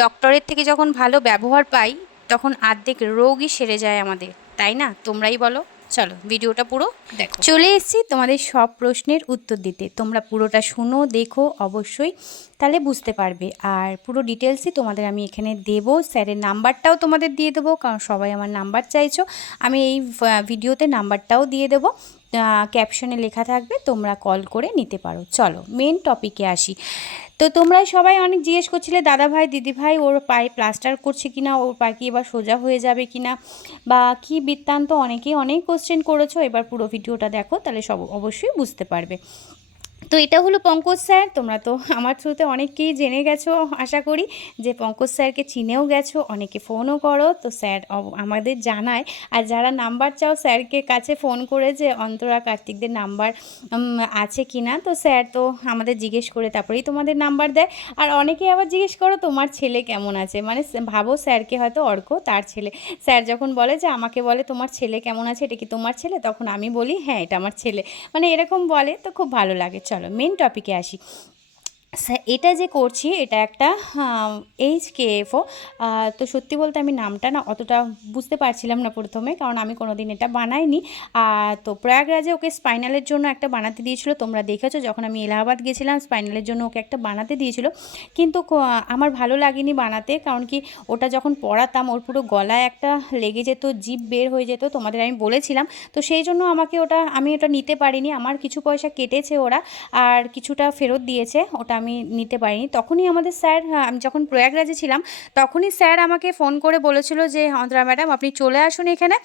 ডক্টরের থেকে যখন ভালো ব্যবহার পাই তখন অর্ধেক রোগই সেরে যায় আমাদের, তাই না? তোমরাই বলো। চলো ভিডিওটা পুরো দেখো। চলে এসেছি তোমাদের সব প্রশ্নের উত্তর দিতে, তোমরা পুরোটা শোনো, দেখো অবশ্যই, তাহলে বুঝতে পারবে। আর পুরো ডিটেলসই তোমাদের আমি এখানে দেবো, স্যারের নাম্বারটাও তোমাদের দিয়ে দেবো, কারণ সবাই আমার নাম্বার চাইছো। আমি এই ভিডিওতে নাম্বারটাও দিয়ে দেবো, ক্যাপশনে লেখা থাকবে, তোমরা কল করে নিতে পারো। চলো মেন টপিকে আসি। তো তোমরা সবাই অনেক জিজ্ঞেস করছিলে, দাদা ভাই দিদি ভাই ওর পায়ে প্লাস্টার করছে কিনা, ওর পা কি এবার সোজা হয়ে যাবে কিনা, বা কি বৃত্তান্ত, অনেকেই অনেক কোশ্চেন করেছো। এবার পুরো ভিডিওটা দেখো, তাহলে সব অবশ্যই বুঝতে পারবে। তো এটা হলো পঙ্কজ স্যার। তোমরা তো আমার থ্রুতে অনেককেই জেনে গেছো, আশা করি যে পঙ্কজ স্যারকে চিনেও গেছো, অনেকে ফোনও করো। তো স্যার আমাদের জানায়, আর যারা নাম্বার চাও স্যারকে কাছে ফোন করে যে অন্তরা কার্তিকদের নাম্বার আছে কি না, তো স্যার তো আমাদের জিজ্ঞেস করে তারপরেই তোমাদের নাম্বার দেয়। আর অনেকে আবার জিজ্ঞেস করো তোমার ছেলে কেমন আছে, মানে ভাবো স্যারকে হয়তো অর্ক তার ছেলে। স্যার যখন বলে যে আমাকে বলে তোমার ছেলে কেমন আছে, এটা কি তোমার ছেলে, তখন আমি বলি হ্যাঁ এটা আমার ছেলে, মানে এরকম বলে, তো খুব ভালো লাগে। চলো মেন টপিকে আসি। এটা যে করছি এটা একটা HKFO। তো সত্যি বলতে আমি নামটা না অতটা বুঝতে পারছিলাম না প্রথমে, কারণ আমি কোনো দিন এটা বানাইনি। তো প্রয়াগরাজে ওকে স্পাইনালের জন্য একটা বানাতে দিয়েছিল, তোমরা দেখেছো যখন আমি এলাহাবাদ গেছিলাম, স্পাইনালের জন্য ওকে একটা বানাতে দিয়েছিল। কিন্তু আমার ভালো লাগেনি বানাতে, কারণ কি ওটা যখন পড়াতাম ওর পুরো গলায় একটা লেগে যেত, জিভ বের হয়ে যেত, তোমাদের আমি বলেছিলাম। তো সেই জন্য আমি ওটা নিতে পারিনি। আমার কিছু পয়সা কেটেছে ওরা, আর কিছুটা ফেরত দিয়েছে, ওটা আমি নিতে পারিনি। তখনই আমাদের স্যার, আমি যখন প্রয়াগরাজে ছিলাম তখনই স্যার আমাকে ফোন করে বলেছিল যে অন্তরা ম্যাডাম আপনি চলে আসুন এখানে,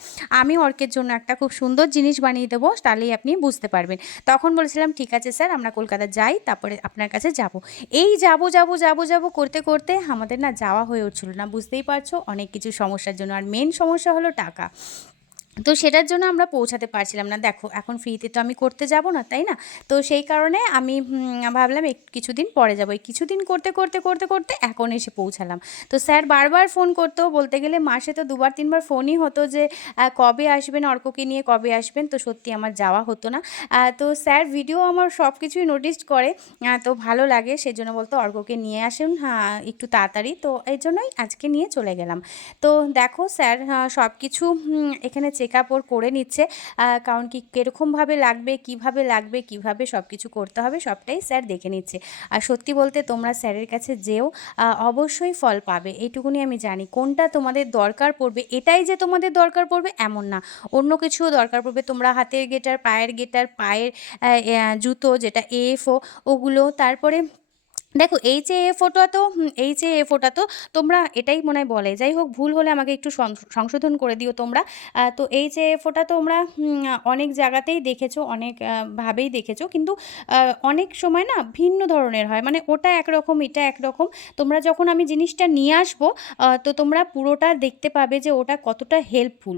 আমি অর্কের জন্য একটা খুব সুন্দর জিনিস বানিয়ে দেবো, তাহলেই আপনি বুঝতে পারবেন। তখন বলেছিলাম ঠিক আছে স্যার, আমরা কলকাতা যাই, তারপরে আপনার কাছে যাব। এই যাব করতে করতে আমাদের না যাওয়া হয়ে উঠছিল না, বুঝতেই পারছো, অনেক কিছু সমস্যার জন্য। আর মেন সমস্যা হলো টাকা। তো সেটার জন্য আমরা পৌঁছাতে পারছিলাম না। দেখো এখন ফ্রিতে তো আমি করতে যাব না, তাই না? তো সেই কারণে আমি ভাবলাম কিছুদিন পরে যাবো। এই কিছুদিন করতে করতে করতে করতে এখন এসে পৌঁছালাম। তো স্যার বারবার ফোন করতো, বলতে গেলে মাসে তো দুবার তিনবার ফোনই হতো যে কবে আসবেন, অর্ককে নিয়ে কবে আসবেন। তো সত্যি আমার যাওয়া হতো না। তো স্যার ভিডিও আমার সব কিছুই নোটিস করে, তো ভালো লাগে, সেজন্য বলতো অর্ককে নিয়ে আসুন হ্যাঁ একটু তাড়াতাড়ি। তো এই জন্যই আজকে নিয়ে চলে গেলাম। তো দেখো স্যার সব কিছু এখানে চেক আপ ওর করে নিচ্ছে, কারণ কি কীরকমভাবে লাগবে কিভাবে সব কিছু করতে হবে সবটাই স্যার দেখে নিচ্ছে। আর সত্যি বলতে তোমরা স্যারের কাছে যেও, অবশ্যই ফল পাবে, এইটুকুনি আমি জানি। কোনটা তোমাদের দরকার পড়বে, এটাই যে তোমাদের দরকার পড়বে এমন না, অন্য কিছুও দরকার পড়বে। তোমরা হাতের গেটার, পায়ের জুতো যেটা AFO ওগুলো, তারপরে দেখো এইচ এ এফ ওটা তো তোমরা এটাই মনে হয় বলে, যাই হোক ভুল হলে আমাকে একটু সংশোধন করে দিও তোমরা। তো এইচ এ এফ ওটা তোমরা অনেক জায়গাতেই দেখেছো, অনেক ভাবেই দেখেছো, কিন্তু অনেক সময় না ভিন্ন ধরনের হয়, মানে ওটা একরকম এটা একরকম। তোমরা যখন আমি জিনিসটা নিয়ে আসবো, তো তোমরা পুরোটা দেখতে পাবে যে ওটা কতটা হেল্পফুল।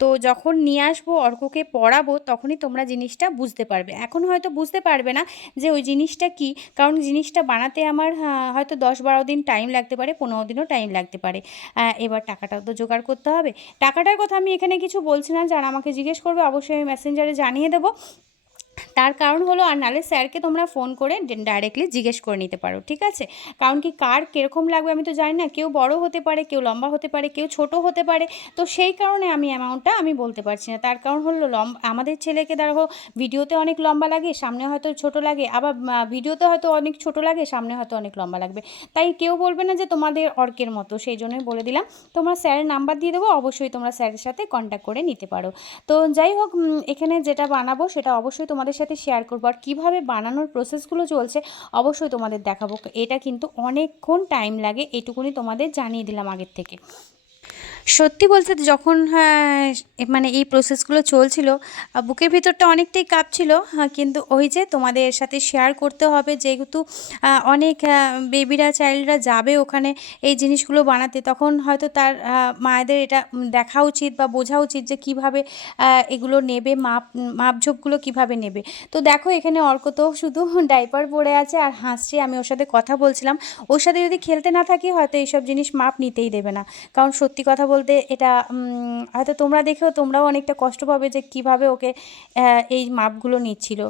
তো যখন নিয়ে আসবো অর্ককে পড়াবো তখনই তোমরা জিনিসটা বুঝতে পারবে, এখন হয়তো বুঝতে পারবে না যে ওই জিনিসটা কী, কারণ জিনিসটা বানাতে আমার হয়তো 10-12 দিন টাইম লাগতে পারে, 15 দিনও টাইম লাগতে পারে। এবার টাকাটাও তো জোগাড় করতে হবে। টাকাটার কথা আমি এখানে কিছু বলছি না, যারা আমাকে জিজ্ঞেস করবে অবশ্যই আমি মেসেঞ্জারে জানিয়ে দেবো। তার কারণ হলো, আর নাহলে স্যারকে তোমরা ফোন করে ডাইরেক্টলি জিজ্ঞেস করে নিতে পারো, ঠিক আছে? কারণ কি কার কীরকম লাগবে আমি তো জানি না, কেউ বড় হতে পারে, কেউ লম্বা হতে পারে, কেউ ছোট হতে পারে। তো সেই কারণে আমি অ্যামাউন্টটা আমি বলতে পারছি না। তার কারণ হলো আমাদের ছেলেকে দেখো ভিডিওতে অনেক লম্বা লাগে, সামনে হয়তো ছোট লাগে, আবার ভিডিওতে হয়তো অনেক ছোট লাগে, সামনে হয়তো অনেক লম্বা লাগবে। তাই কেউ বলবে না যে তোমাদের অর্কের মতো, সেই জন্যই বলে দিলাম। তোমরা স্যারের নাম্বার দিয়ে দেবো, অবশ্যই তোমরা স্যারের সাথে কন্ট্যাক্ট করে নিতে পারো। তো যাই হোক, এখানে যেটা বানাবো সেটা অবশ্যই তোমাদের সাথে শেয়ার করবো, আর কীভাবে বানানোর প্রসেসগুলো চলছে অবশ্যই তোমাদের দেখাবো। এটা কিন্তু অনেকক্ষণ টাইম লাগে, এটুকুনি তোমাদের জানিয়ে দিলাম আগের থেকে। সত্যি বলতে যখন মানে এই প্রসেসগুলো চলছিল, বুকের ভিতরটা অনেকটাই কাঁপছিল, কিন্তু ওই যে তোমাদের সাথে শেয়ার করতে হবে, যেহেতু অনেক বেবিরা চাইল্ডরা যাবে ওখানে এই জিনিসগুলো বানাতে, তখন হয়তো তার মায়েদের এটা দেখা উচিত বা বোঝা উচিত যে কীভাবে এগুলো নেবে, মাপঝোপগুলো কীভাবে নেবে। তো দেখো এখানে অর্ক তো শুধু ডাইপার পরে আছে আর হাসছে, আমি ওর সাথে কথা বলছিলাম। ওর সাথে যদি খেলতে না থাকি হয়তো এইসব জিনিস মাপ নিতেই দেবে না, কারণ সত্যি কথা বলতে এটা হয়তো তোমরা দেখেও তোমরাও অনেকটা কষ্ট পাবে যে কিভাবে ওকে এই মাপগুলো নিচ্ছিল।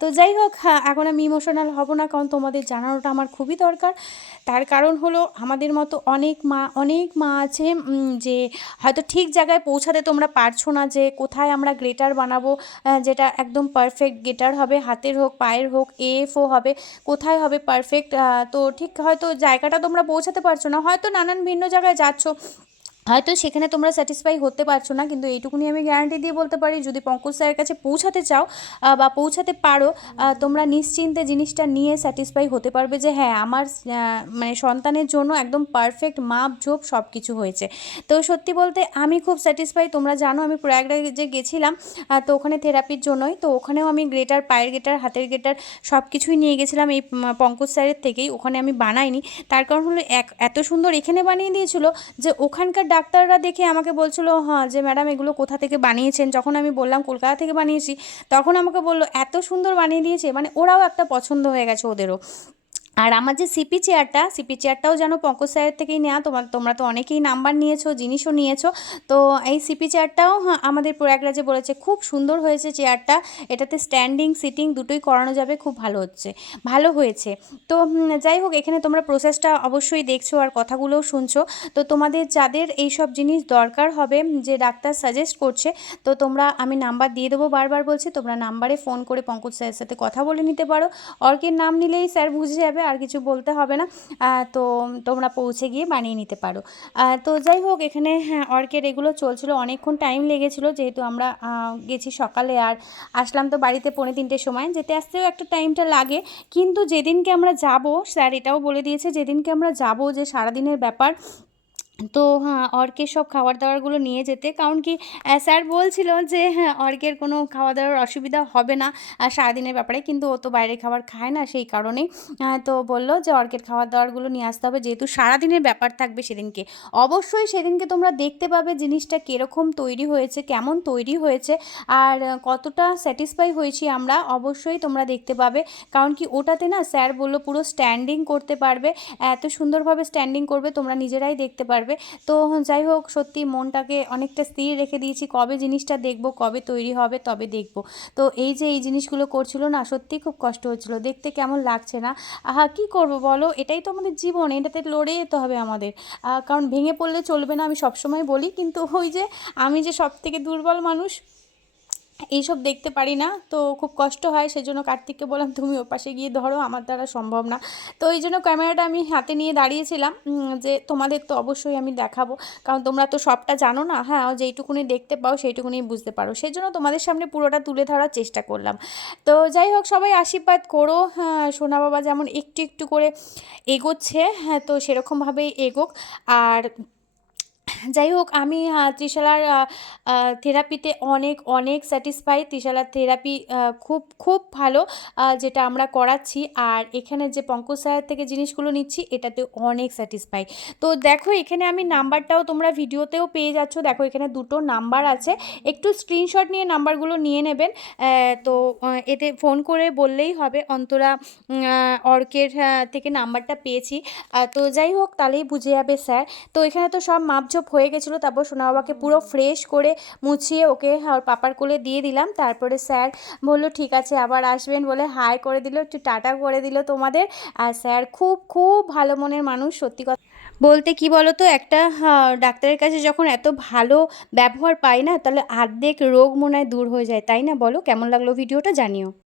তো যাই হোক, এখন আমি ইমোশনাল হব না, কারণ তোমাদের জানানোটা আমার খুবই দরকার। তার কারণ হলো আমাদের মতো অনেক মা আছে যে হয়তো ঠিক জায়গায় পৌঁছাতে তোমরা পারছো না, যে কোথায় আমরা গ্রেটার বানাবো যেটা একদম পারফেক্ট গ্রেটার হবে, হাতের হোক পায়ের হোক, এএফও হবে, কোথায় হবে পারফেক্ট। তো ঠিক হয়তো জায়গাটা তোমরা পৌঁছাতে পারছো না, হয়তো নানান ভিন্ন জায়গায় যাচ্ছ, হয়তো সেখানে তোমরা স্যাটিসফাই হতে পারছো না, কিন্তু এইটুকুনি আমি গ্যারান্টি দিয়ে বলতে পারি, যদি পঙ্কজ স্যারের কাছে পৌঁছাতে চাও বা পৌঁছাতে পারো, তোমরা নিশ্চিন্তে জিনিসটা নিয়ে স্যাটিসফাই হতে পারবে যে হ্যাঁ আমার মানে সন্তানের জন্য একদম পারফেক্ট মাপ ঝোপ সব কিছু হয়েছে। তো সত্যি বলতে আমি খুব স্যাটিসফাই। তোমরা জানো আমি প্রয়াগরাজে গেছিলাম, তো ওখানে থেরাপির জন্যই, তো ওখানেও আমি গ্রেটার, পায়ের গ্রেটার, হাতের গ্রেটার সব কিছুই নিয়ে গেছিলাম এই পঙ্কজ স্যারের থেকেই। ওখানে আমি বানাইনি, তার কারণ হলো এত সুন্দর এখানে বানিয়ে দিয়েছিল যে ওখানকার ডাক্তাররা দেখে আমাকে বলছিল হ্যাঁ যে ম্যাডাম এগুলো কোথা থেকে বানিয়েছেন। যখন আমি বললাম কলকাতা থেকে বানিয়েছি, তখন আমাকে বললো এত সুন্দর বানিয়ে দিয়েছে, মানে ওরাও একটা পছন্দ হয়ে গেছে ওদেরও। আর আমার যে সিপি চেয়ারটাও যেন পঙ্কজ স্যারের থেকেই নেওয়া। তোমরা তো অনেকেই নাম্বার নিয়েছো, জিনিসও নিয়েছো। তো এই সিপি চেয়ারটাও আমাদের প্রয়াগরাজে বলেছে খুব সুন্দর হয়েছে চেয়ারটা, এটাতে স্ট্যান্ডিং সিটিং দুটোই করানো যাবে, খুব ভালো হয়েছে। তো যাই হোক, এখানে তোমরা প্রসেসটা অবশ্যই দেখছো আর কথাগুলোও শুনছো। তো তোমাদের যাদের এই সব জিনিস দরকার হবে, যে ডাক্তার সাজেস্ট করছে, তো আমি নাম্বার দিয়ে দেবো, বারবার বলছি, তোমরা নাম্বারে ফোন করে পঙ্কজ স্যারের সাথে কথা বলে নিতে পারো। অর্কের নাম নিলেই স্যার বুঝে যাবে, আর কিছু বলতে হবে না। তো তোমরা পৌঁছে গিয়ে বানিয়ে নিতে পারো। তো যাই হোক, এখানে হ্যাঁ অর্কের এগুলো চলছিল, অনেকক্ষণ টাইম লেগেছিলো, যেহেতু আমরা গেছি সকালে আর আসলাম তো বাড়িতে 2:45-র সময়, যেতে আসতেও একটা টাইমটা লাগে। কিন্তু যেদিনকে আমরা যাব, স্যার এটাও বলে দিয়েছে যেদিনকে আমরা যাব, যে সারাদিনের ব্যাপার, তো হ্যাঁ অর্কের সব খাবার দাবারগুলো নিয়ে যেতে। কারণ কি স্যার বলছিল যে হ্যাঁ অর্কের কোনো খাওয়া দাওয়ার অসুবিধা হবে না সারাদিনের ব্যাপারে, কিন্তু ও তো বাইরের খাবার খায় না, সেই কারণেই তো বললো যে অর্কের খাবার দাবারগুলো নিয়ে আসতে হবে, যেহেতু সারাদিনের ব্যাপার থাকবে সেদিনকে। অবশ্যই সেদিনকে তোমরা দেখতে পাবে জিনিসটা কীরকম তৈরি হয়েছে, কেমন তৈরি হয়েছে, আর কতটা স্যাটিসফাই হয়েছি আমরা, অবশ্যই তোমরা দেখতে পাবে। কারণ কি ওটাতে না স্যার বললো পুরো স্ট্যান্ডিং করতে পারবে, এত সুন্দরভাবে স্ট্যান্ডিং করবে, তোমরা নিজেরাই দেখতে পারবে। তো যাই হোক, সত্যি মনটাকে অনেকটা স্থির রেখে দিয়েছি, কবে জিনিসটা দেখবো, কবে তৈরি হবে তবে দেখবো। তো এই যে এই জিনিসগুলো করছিল না, সত্যিই খুব কষ্ট হচ্ছিল, দেখতে কেমন লাগছে না। কি করব বলো, এটাই তো আমাদের জীবন, এটাতে লড়ে যেতে হবে আমাদের। কারণ ভেঙে পড়লে চলবে না, আমি সবসময় বলি, কিন্তু ওই যে আমি যে সবথেকে দুর্বল মানুষ, এইসব দেখতে পারি না, তো খুব কষ্ট হয়। সেই জন্য কার্তিককে বললাম তুমি ওপাশে গিয়ে ধরো, আমার দ্বারা সম্ভব না। তো এই জন্য ক্যামেরাটা আমি হাতে নিয়ে দাঁড়িয়েছিলাম, যে তোমাদের তো অবশ্যই আমি দেখাবো, কারণ তোমরা তো সবটা জানো না। হ্যাঁ, যেইটুকুনি দেখতে পাও সেইটুকুনি বুঝতে পারো, সেই জন্য তোমাদের সামনে পুরোটা তুলে ধরার চেষ্টা করলাম। তো যাই হোক, সবাই আশীর্বাদ করো, হ্যাঁ সোনা বাবা যেমন একটু একটু করে এগোচ্ছে, হ্যাঁ তো সেরকমভাবেই এগোক। আর যাই হোক, আমি ত্রিশালার থেরাপিতে অনেক অনেক স্যাটিসফাই। ত্রিশালার থেরাপি খুব ভালো, যেটা আমরা করাচ্ছি। আর এখানে যে পঙ্কজ স্যারের থেকে জিনিসগুলো নিচ্ছি, এটাতে অনেক স্যাটিসফাই। তো দেখো, এখানে আমি নাম্বারটাও তোমরা ভিডিওতেও পেয়ে যাচ্ছ, দেখো এখানে দুটো নাম্বার আছে, একটু স্ক্রিনশট নিয়ে নাম্বারগুলো নিয়ে নেবেন। তো এতে ফোন করে বললেই হবে অন্তরা অর্কের থেকে নাম্বারটা পেয়েছি। তো যাই হোক, তাহলেই বুঝে যাবে স্যার। তো এখানে তো সব মাপঝোপ হয়ে গেছিলো, তারপর সোনা বাবাকে পুরো ফ্রেশ করে মুছিয়ে ওকে ওর পাপার কোলে দিয়ে দিলাম। তারপরে স্যার বললো ঠিক আছে আবার আসবেন, বলে হাই করে দিল, একটু টাটা করে দিল তোমাদের। আর স্যার খুব ভালো মনের মানুষ, সত্যি কথা বলতে। কি বলো তো, একটা ডাক্তারের কাছে যখন এত ভালো ব্যবহার পাই না, তাহলে অর্ধেক রোগ মনে হয় দূর হয়ে যায়, তাই না বলো? কেমন লাগলো ভিডিওটা জানিও।